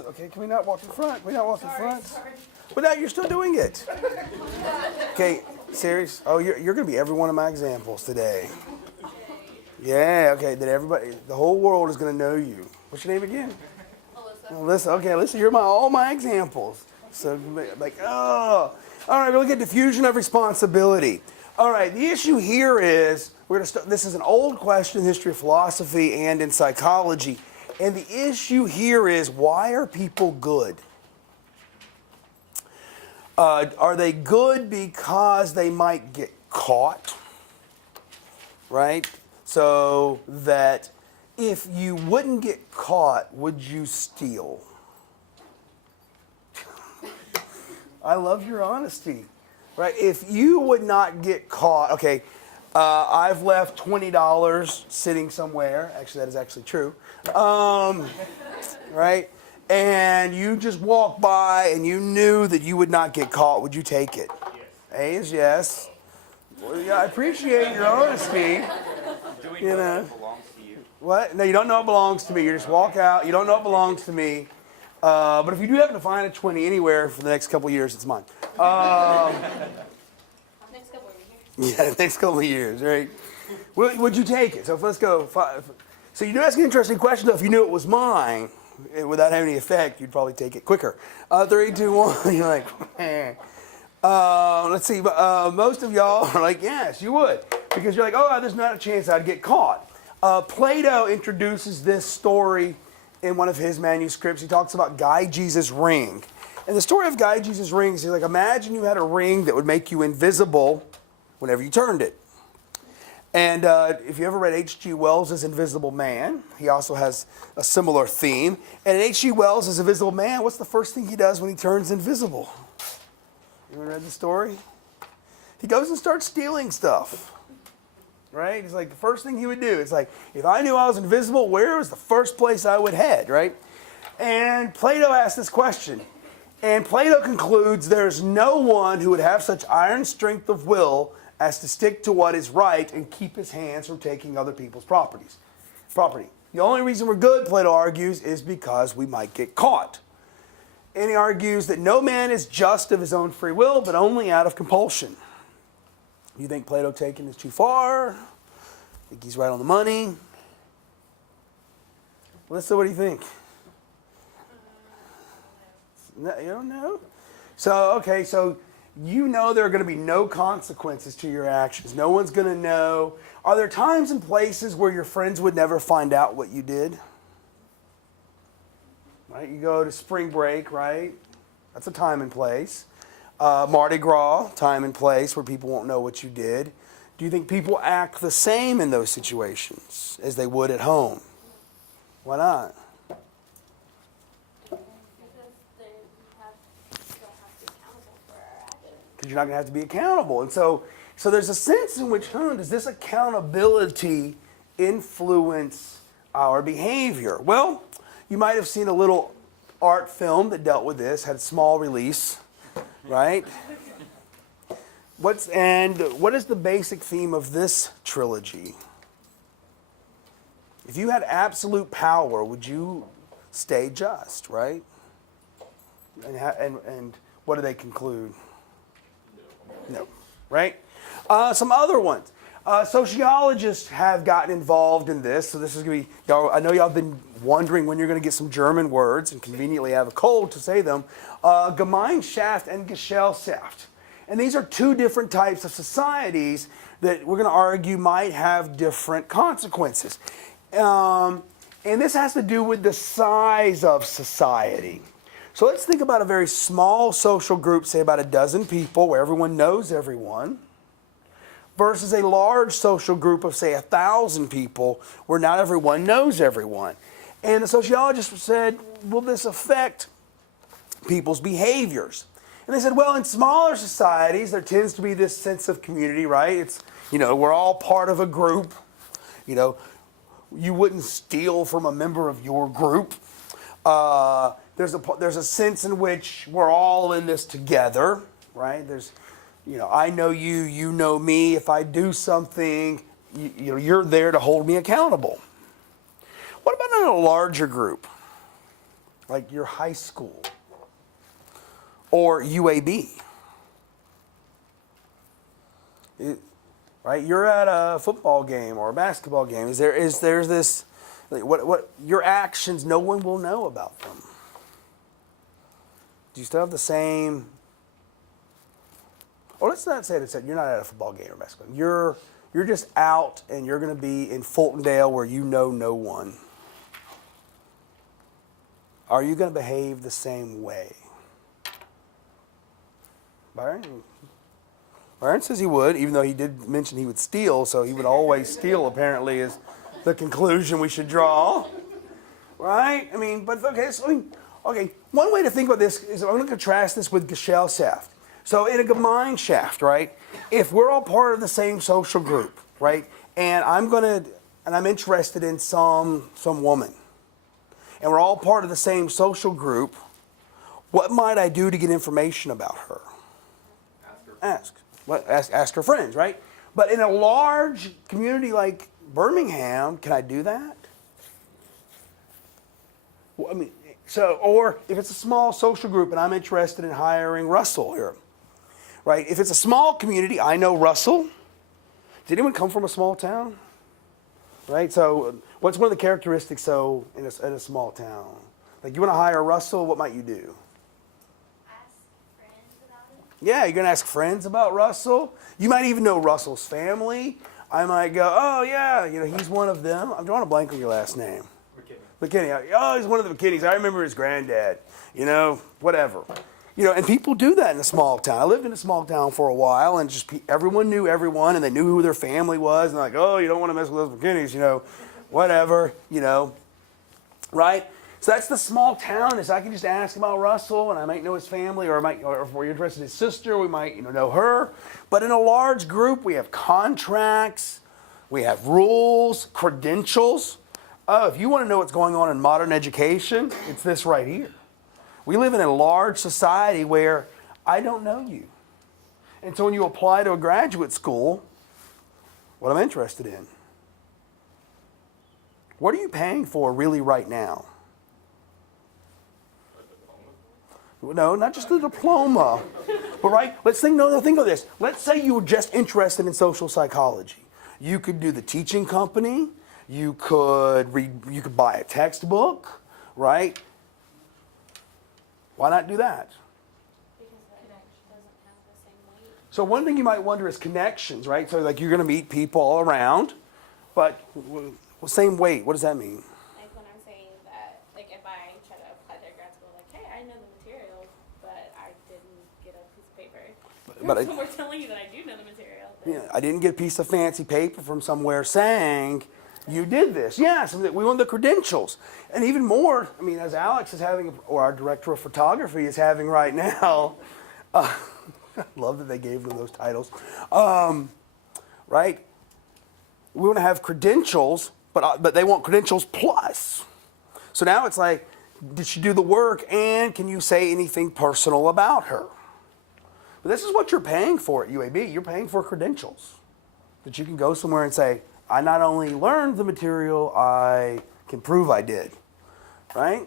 okay, can we not walk in front? Can we not walk in front? But now you're still doing it. Okay, serious? Oh, you're going to be every one of my examples today. Yeah, okay, that everybody, the whole world is going to know you. What's your name again? Alyssa. Okay, Alyssa, you're all my examples. So, like, oh. All right, we look at diffusion of responsibility. All right, the issue here is, we're going to start, this is an old question in history of philosophy and in psychology. And the issue here is, why are people good? Are they good because they might get caught? Right? So that if you wouldn't get caught, would you steal? I love your honesty. Right? If you would not get caught, okay, I've left $20 sitting somewhere. Actually, that is actually true. Right? And you just walked by and you knew that you would not get caught, would you take it? Yes. A is yes. Well, yeah, I appreciate your honesty. Do we know it belongs to you? What? No, you don't know it belongs to me. You just walk out. You don't know it belongs to me. But if you do happen to find a 20 anywhere for the next couple of years, it's mine. Next couple of years. Yeah, the next couple of years, right? Would you take it? So let's go. So you do ask an interesting question, though. If you knew it was mine, without having any effect, you'd probably take it quicker. 3, 2, 1. You're like, eh. Let's see. Most of y'all are like, yes, you would. Because you're like, oh, there's not a chance I'd get caught. Plato introduces this story in one of his manuscripts. He talks about Gyges' ring. And the story of Gyges' ring is like, imagine you had a ring that would make you invisible whenever you turned it. And if you ever read H.G. Wells' Invisible Man, he also has a similar theme. And in H.G. Wells' Invisible Man, what's the first thing he does when he turns invisible? You ever read the story? He goes and starts stealing stuff. Right? It's like the first thing he would do. It's like, if I knew I was invisible, where was the first place I would head, right? And Plato asked this question. And Plato concludes there's no one who would have such iron strength of will as to stick to what is right and keep his hands from taking other people's property. The only reason we're good, Plato argues, is because we might get caught. And he argues that no man is just of his own free will, but only out of compulsion. You think Plato taking this too far? Think he's right on the money? Melissa, what do you think? No, you don't know? So, okay, so you know there are going to be no consequences to your actions. No one's going to know. Are there times and places where your friends would never find out what you did? Right? You go to spring break, right? That's a time and place. Mardi Gras, time and place where people won't know what you did. Do you think people act the same in those situations as they would at home? Why not? Because they still have to be accountable for our actions. Because you're not going to have to be accountable. And so there's a sense in which, does this accountability influence our behavior? Well, you might have seen a little art film that dealt with this, had a small release. Right? What is the basic theme of this trilogy? If you had absolute power, would you stay just, right? And what do they conclude? No. Right? Some other ones. Sociologists have gotten involved in this, so this is going to be, I know y'all have been wondering when you're going to get some German words and conveniently have a cold to say them. Gemeinschaft and Gesellschaft. And these are two different types of societies that we're going to argue might have different consequences. And this has to do with the size of society. So let's think about a very small social group, say about a dozen people, where everyone knows everyone, versus a large social group of, say, 1,000 people, where not everyone knows everyone. And the sociologists said, will this affect people's behaviors? And they said, well, in smaller societies, there tends to be this sense of community, right? It's, we're all part of a group. You wouldn't steal from a member of your group. There's a sense in which we're all in this together, right? There's, I know you, you know me. If I do something, you're there to hold me accountable. What about in a larger group? like your high school or UAB. Right? You're at a football game or a basketball game. There's this, like, what your actions, no one will know about them. Do you still have the same? Or let's not say that you're not at a football game or basketball game. You're just out and you're going to be in Fultondale where you know no one. Are you going to behave the same way? Byron says he would, even though he did mention he would steal, so he would always steal, apparently, is the conclusion we should draw. Right? I mean, but okay, so, okay, one way to think about this is I'm going to contrast this with Gesellschaft. So in a Gemeinschaft, right, if we're all part of the same social group, right, and I'm interested in some woman, and we're all part of the same social group, what might I do to get information about her? Ask her friends, right? But in a large community like Birmingham, can I do that? Well, I mean, or if it's a small social group and I'm interested in hiring Russell here, right? If it's a small community, I know Russell. Did anyone come from a small town? Right? So what's one of the characteristics in a small town? Like you want to hire Russell, what might you do? Yeah, you're going to ask friends about Russell. You might even know Russell's family. I might go, oh, yeah, he's one of them. I'm drawing a blank on your last name. McKinney. Oh, he's one of the McKinneys. I remember his granddad. Whatever. And people do that in a small town. I lived in a small town for a while, and just everyone knew everyone, and they knew who their family was. And like, oh, you don't want to mess with those McKinneys, whatever, right? So that's the small town. Is I can just ask about Russell, and I might know his family, or if we're interested in his sister, we might know her. But in a large group, we have contracts, we have rules, credentials. Oh, if you want to know what's going on in modern education, it's this right here. We live in a large society where I don't know you. And so when you apply to a graduate school, what I'm interested in, what are you paying for really right now? No, not just the diploma. But right, think of this. Let's say you were just interested in social psychology. You could do the teaching company. You could buy a textbook, right? Why not do that? Because the connection doesn't have the same weight. So one thing you might wonder is connections, right? So like you're going to meet people all around, but same weight. What does that mean? Like when I'm saying that, like if I try to apply to grad school, like, hey, I know the material, but I didn't get a piece of paper. But We're telling you that I do know the material. Yeah, I didn't get a piece of fancy paper from somewhere saying you did this. Yes, we want the credentials. And even more, I mean, as Alex is having, or our director of photography is having right now, I love that they gave them those titles, right? We want to have credentials, but they want credentials plus. So now it's like, did she do the work, and can you say anything personal about her? But this is what you're paying for at UAB. You're paying for credentials. That you can go somewhere and say, I not only learned the material, I can prove I did. Right?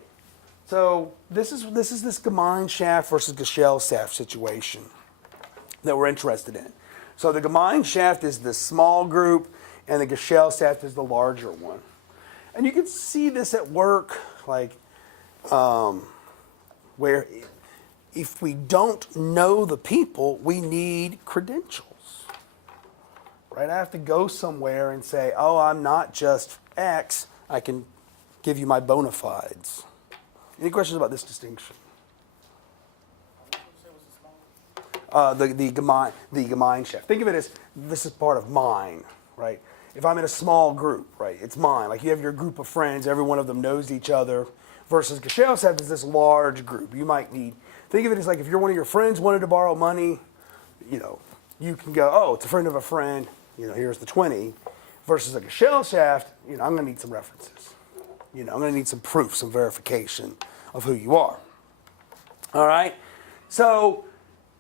So this is this Gemeinschaft versus Gesellschaft situation that we're interested in. So the Gemeinschaft is the small group, and the Gesellschaft is the larger one. And you can see this at work, like where if we don't know the people, we need credentials. Right? I have to go somewhere and say, oh, I'm not just X. I can give you my bona fides. Any questions about this distinction? The Gemeinschaft. Think of it as this is part of mine, right? If I'm in a small group, right, it's mine. Like you have your group of friends, every one of them knows each other. Versus Gesellschaft is this large group. You might need, think of it as like if you're one of your friends wanted to borrow money, you can go, oh, it's a friend of a friend, here's the 20. Versus a Gesellschaft, I'm going to need some references. I'm going to need some proof, some verification of who you are. All right? So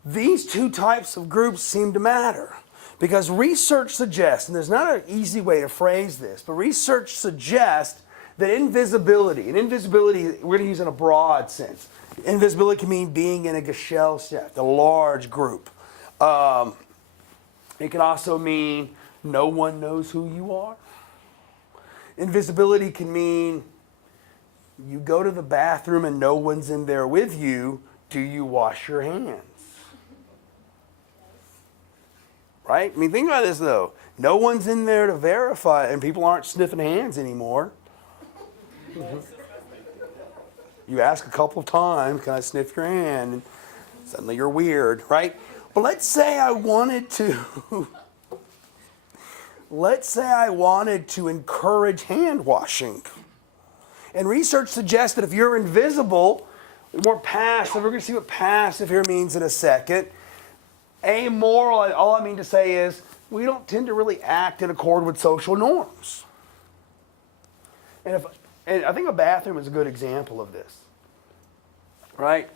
these two types of groups seem to matter because research suggests, and there's not an easy way to phrase this, but research suggests that invisibility, and invisibility, we're going to use in a broad sense. Invisibility can mean being in a Gesellschaft, a large group. It can also mean no one knows who you are. Invisibility can mean you go to the bathroom and no one's in there with you. Do you wash your hands? Right? I mean, think about this though. No one's in there to verify, and people aren't sniffing hands anymore. You ask a couple of times, can I sniff your hand? And suddenly you're weird, right? But let's say I wanted to, encourage hand washing. And research suggests that if you're invisible, more passive, we're going to see what passive here means in a second. Amoral, all I mean to say is we don't tend to really act in accord with social norms. And I think a bathroom is a good example of this, right?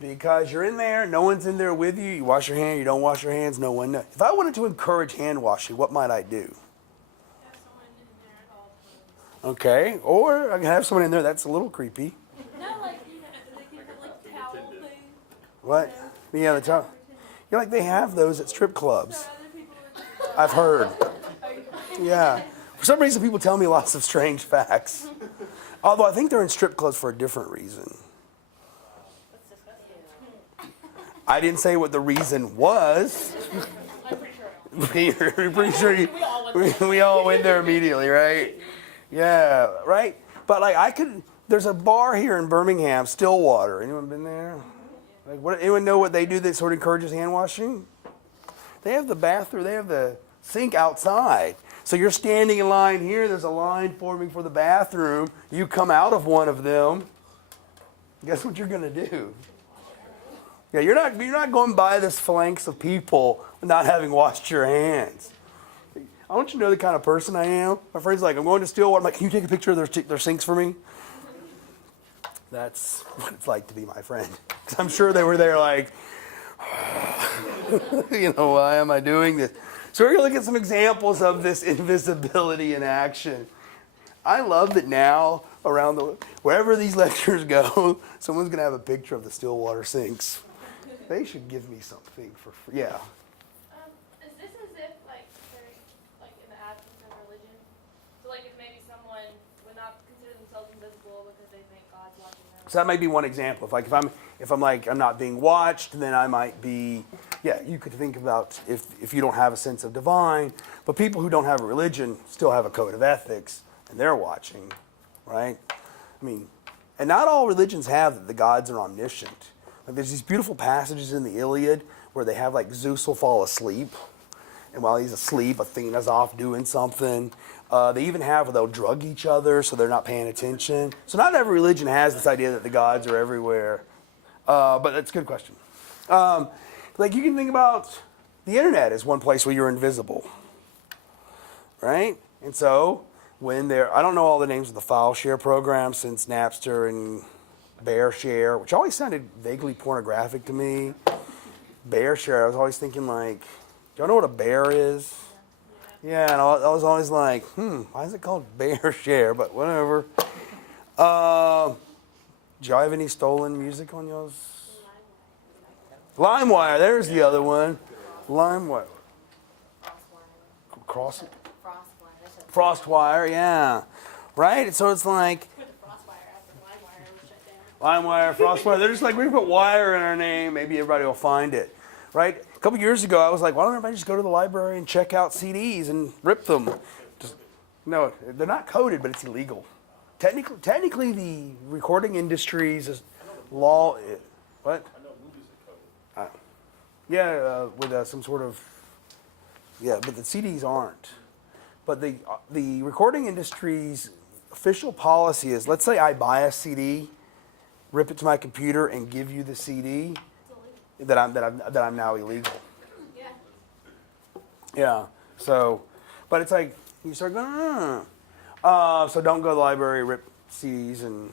Because you're in there, no one's in there with you, you wash your hands, you don't wash your hands, no one knows. If I wanted to encourage hand washing, what might I do? Have someone in there at all times. Okay, or I can have someone in there, that's a little creepy. No, like, they can have like towel thing. What? Yeah, the towel. You know, like they have those at strip clubs. So other people would just I've heard. Yeah. For some reason, people tell me lots of strange facts. Although I think they're in strip clubs for a different reason. That's disgusting. I didn't say what the reason was. I'm pretty sure. We're pretty sure we all went there immediately, right? Yeah, right? But like there's a bar here in Birmingham, Stillwater. Anyone been there? Like, anyone know what they do that sort of encourages hand washing? They have the bathroom, they have the sink outside. So you're standing in line here, there's a line forming for the bathroom. You come out of one of them. Guess what you're gonna do? Yeah, you're not going by this phalanx of people not having washed your hands. I want you to know the kind of person I am. My friend's like, I'm going to Stillwater. I'm like, can you take a picture of their sinks for me? That's what it's like to be my friend. 'Cause I'm sure they were there like, why am I doing this? So we're going to look at some examples of this invisibility in action. I love that now wherever these lectures go, someone's going to have a picture of the Stillwater sinks. They should give me something for free. Yeah. Is this as if, like, they're, like, in the absence of religion? So, like, if maybe someone would not consider themselves invisible because they think God's watching them? So that might be one example. If I'm like I'm not being watched, then I might be. Yeah, you could think about if you don't have a sense of divine, but people who don't have a religion still have a code of ethics, and they're watching, right? I mean, and not all religions have that the gods are omniscient. Like there's these beautiful passages in the Iliad where they have like Zeus will fall asleep, and while he's asleep, Athena's off doing something. They even have where they'll drug each other so they're not paying attention. So not every religion has this idea that the gods are everywhere. But that's a good question. Like you can think about the internet as one place where you're invisible, right? And so I don't know all the names of the file share programs since Napster and BearShare, which always sounded vaguely pornographic to me. BearShare, I was always thinking like, do y'all know what a bear is? Yeah, and I was always like, why is it called BearShare? But whatever. Do y'all have any stolen music on yours? LimeWire, there's the other one. LimeWire. FrostWire, yeah. Right? So it's like With the Frostwire after LimeWire was shut down. LimeWire, FrostWire. They're just like, we put wire in our name, maybe everybody will find it. Right? A couple years ago, I was like, why don't everybody just go to the library and check out CDs and rip them? No, they're not coded, but it's illegal. Technically, the recording industry's law. What? I know movies are coded. Yeah, with some sort of. Yeah, but the CDs aren't. But the recording industry's official policy is: let's say I buy a CD, rip it to my computer, and give you the CD, that I'm now illegal. Yeah. Yeah. So, but it's like you start going. So don't go to the library, rip CDs and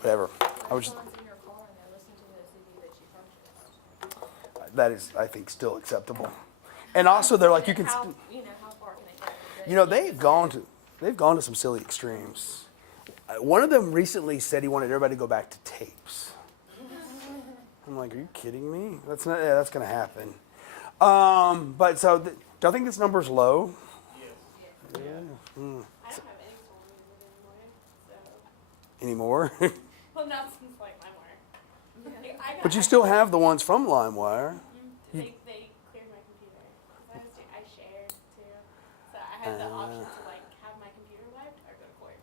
whatever. I was just, Someone's in your car and they're listening to the CD that you purchased. that is, I think, still acceptable. And also, they're like you can. How far can they get? They've gone to some silly extremes. One of them recently said he wanted everybody to go back to tapes. I'm like, are you kidding me? That's not. Yeah, that's gonna happen. But so, do I think this number's low? Yeah. I don't have any soul music Anymore? anymore, so. Well, not since like LimeWire. Like, But you still have the ones from LimeWire. They cleared my computer. 'Cause I shared too, so I had the option to like have my computer wiped or go to court.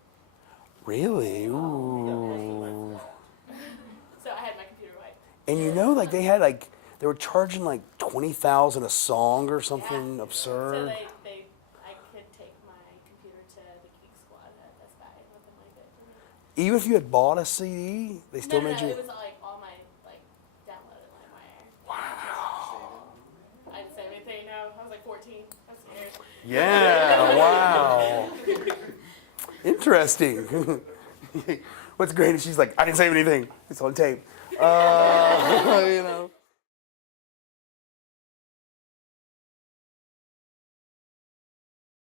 Really? Ooh. So I had my computer wiped. And you know, like they were charging like $20,000 a song or something Yeah. absurd. So I could take my computer to the Geek Squad at Best Buy and let them wipe it for me. Even if you had bought a CD, they still No, made you. it was like all my like downloaded LimeWire. Wow. I didn't say anything. No, I was like 14. I was scared. Yeah, wow. Interesting. What's great is she's like, I didn't say anything. It's on tape. You know.